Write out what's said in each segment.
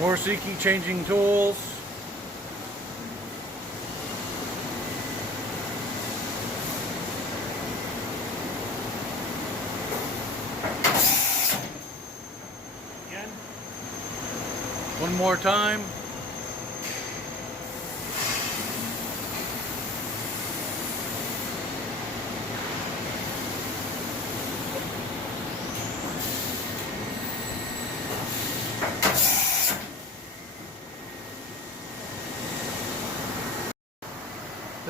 Morosuke changing tools. Again. One more time.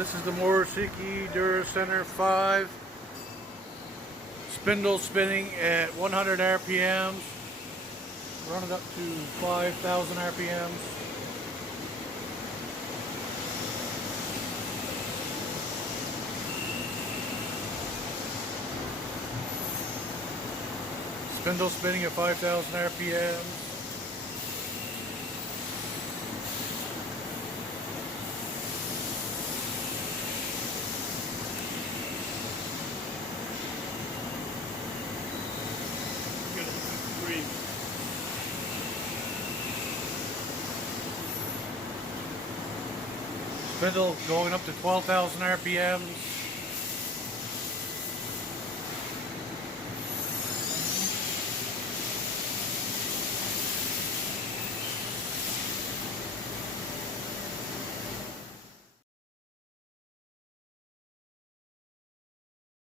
This is the Morosuke Duracenter 5. Spindle spinning at 100 RPMs. Run it up to 5,000 RPMs. Spindle spinning at 5,000 RPMs. Spindle going up to 12,000 RPMs.